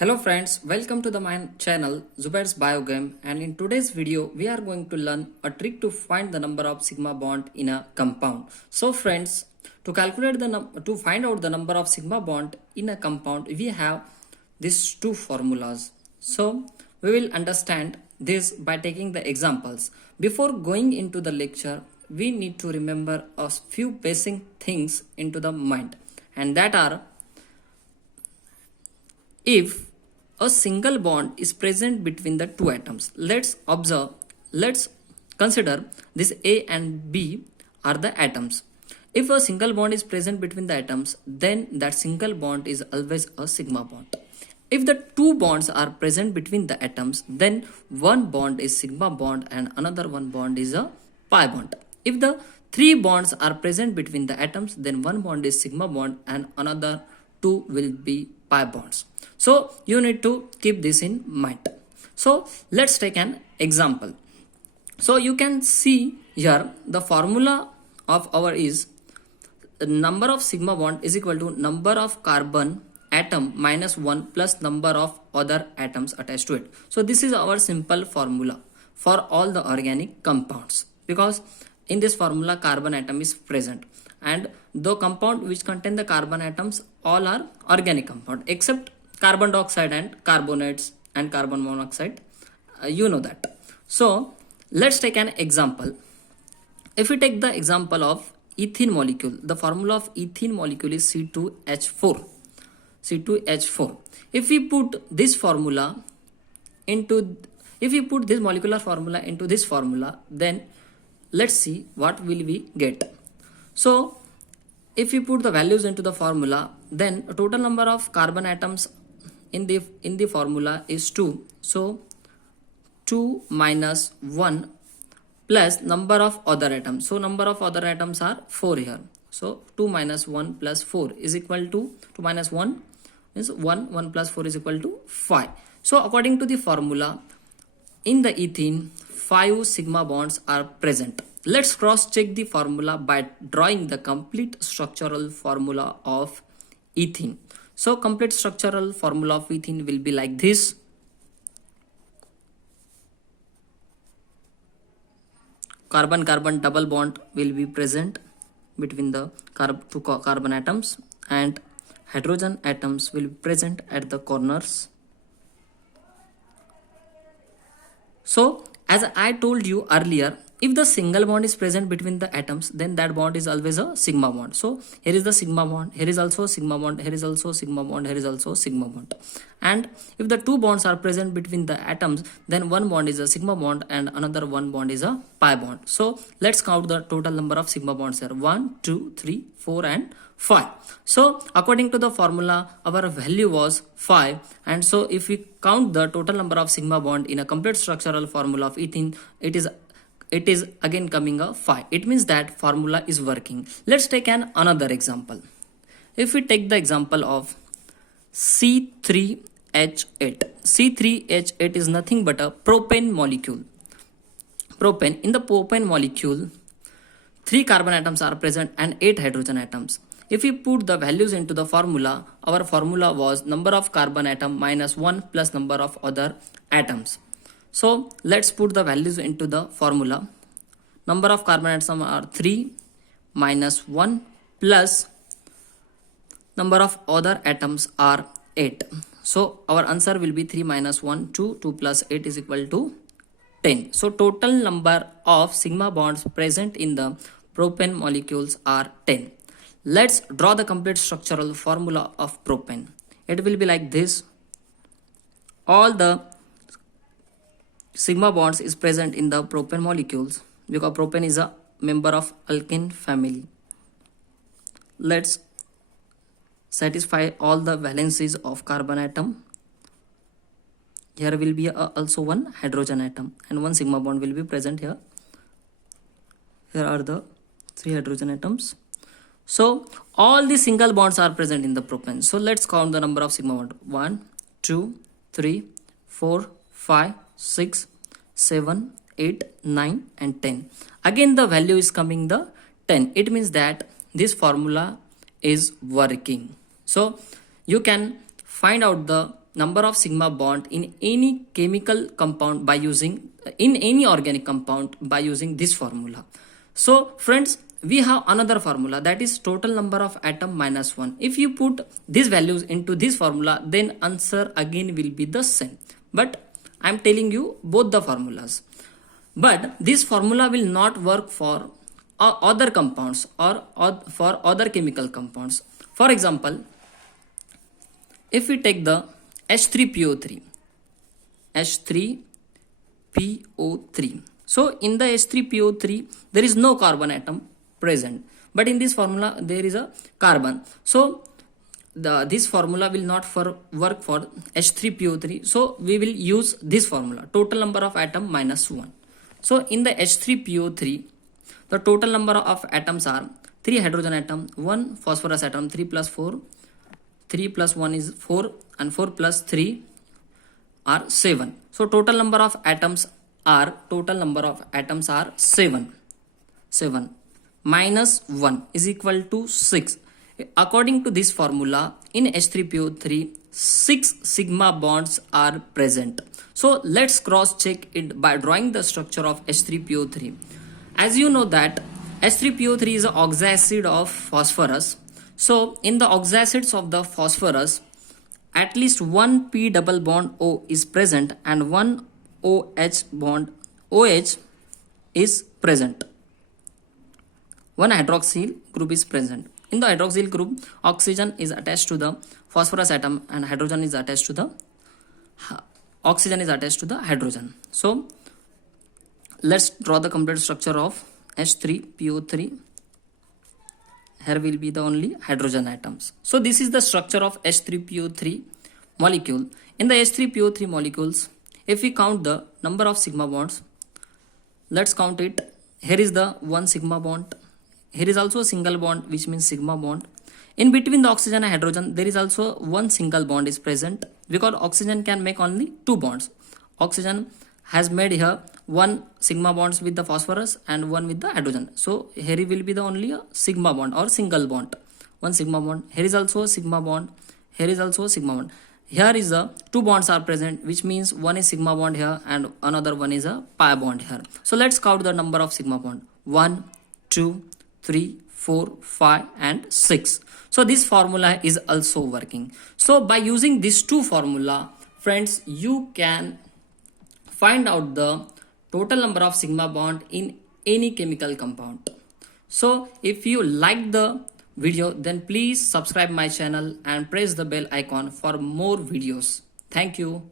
Hello friends, welcome to the my channel Zubair's Biogame, and in today's video we are going to learn a trick to find the number of sigma bond in a compound. So friends, to calculate to find out the number of sigma bond in a compound, we have these two formulas. So we will understand this by taking the examples. Before going into the lecture, we need to remember a few basic things into the mind, and that are, if a single bond is present between the two atoms, let's consider this A and B are the atoms. If a single bond is present between the atoms, then that single bond is always a sigma bond. If the two bonds are present between the atoms, then one bond is sigma bond and another one bond is a pi bond. If the three bonds are present between the atoms, then one bond is sigma bond and another two will be pi bonds. So you need to keep this in mind. So let's take an example. So you can see here the formula of our is number of sigma bond is equal to number of carbon atom minus 1 plus number of other atoms attached to it. So this is our simple formula for all the organic compounds, because in this formula carbon atom is present, and the compound which contain the carbon atoms all are organic compound except carbon dioxide and carbonates and carbon monoxide. You know that. So let's take an example. If we take the example of ethene molecule, the formula of ethene molecule is C2H4. C2H4. If we put this formula into, if we put this molecular formula into this formula, then let's see what will we get. So if we put the values into the formula, then total number of carbon atoms in the formula is 2. So 2 minus 1 plus number of other atoms. So number of other atoms are 4 here. So 2 minus 1 plus 4 is equal to 2 minus 1 is 1. 1 plus 4 is equal to 5. So according to the formula, in the ethene 5 sigma bonds are present. Let's cross check the formula by drawing the complete structural formula of ethene. So complete structural formula of ethene will be like this. Carbon-carbon double bond will be present between the two carbon atoms, and hydrogen atoms will be present at the corners. So as I told you earlier, if the single bond is present between the atoms, then that bond is always a sigma bond. So here is the sigma bond, here is also a sigma bond, here is also a sigma bond, here is also a sigma bond. And if the two bonds are present between the atoms, then one bond is a sigma bond and another one bond is a pi bond. So let's count the total number of sigma bonds here. 1, 2, 3, 4 and 5. So according to the formula, our value was 5, and so if we count the total number of sigma bond in a complete structural formula of ethene, it is again coming a 5. It means that formula is working. Let's take another example. If we take the example of C3H8. C3H8 is nothing but a propane molecule. Propane, in the propane molecule 3 carbon atoms are present and 8 hydrogen atoms. If we put the values into the formula, our formula was number of carbon atom minus 1 plus number of other atoms. So let's put the values into the formula. Number of carbon atoms are 3 minus 1 plus number of other atoms are 8. So our answer will be 3 minus 1, 2, 2 plus 8 is equal to 10. So total number of sigma bonds present in the propane molecules are 10. Let's draw the complete structural formula of propane. It will be like this. All the sigma bonds is present in the propane molecules because propane is a member of alkene family. Let's satisfy all the valencies of carbon atom. Here will be also one hydrogen atom and one sigma bond will be present here. Here are the 3 hydrogen atoms. So all the single bonds are present in the propane. So let's count the number of sigma bonds. 1, 2, 3, 4, 5, 6, 7, 8, 9 and 10. Again the value is coming the 10. It means that this formula is working. So you can find out the number of sigma bond in any chemical compound by using in any organic compound by using this formula. So friends, we have another formula, that is total number of atom minus 1. If you put these values into this formula, then answer again will be the same. But I am telling you both the formulas. But this formula will not work for other compounds or for other chemical compounds. For example, if we take the H3PO3, H3PO3. So in the H3PO3 there is no carbon atom present, but in this formula there is a carbon. So this formula will not work for H3PO3. So we will use this formula, total number of atom minus 1. So in the H3PO3, the total number of atoms are 3 hydrogen atom, 1 phosphorus atom, 3 plus 4, 3 plus 1 is 4, and 4 plus 3 are 7. So total number of atoms are 7. 7 minus 1 is equal to 6. According to this formula, in H3PO3, 6 sigma bonds are present. So let's cross check it by drawing the structure of H3PO3. As you know that H3PO3 is an oxyacid of phosphorus. So in the oxyacids of the phosphorus, at least one P double bond O is present and one OH bond OH is present. One hydroxyl group is present. In the hydroxyl group, oxygen is attached to the phosphorus atom and hydrogen is attached to the hydrogen. So let's draw the complete structure of H3PO3. Here will be the only hydrogen atoms. So this is the structure of H3PO3 molecule. In the H3PO3 molecules, if we count the number of sigma bonds, let's count it. Here is the one sigma bond. Here is also a single bond, which means sigma bond. In between the oxygen and hydrogen, there is also one single bond is present, because oxygen can make only two bonds. Oxygen has made here one sigma bonds with the phosphorus and one with the hydrogen. So here will be the only a sigma bond or single bond. One sigma bond. Here is also a sigma bond. Here is also a sigma bond. Here is a two bonds are present, which means one is sigma bond here and another one is a pi bond here. So let's count the number of sigma bond. 1, 2, 3, 4, 5 and 6. So this formula is also working. So by using these two formula, friends, you can find out the total number of sigma bond in any chemical compound. So if you like the video, then please subscribe my channel and press the bell icon for more videos. Thank you.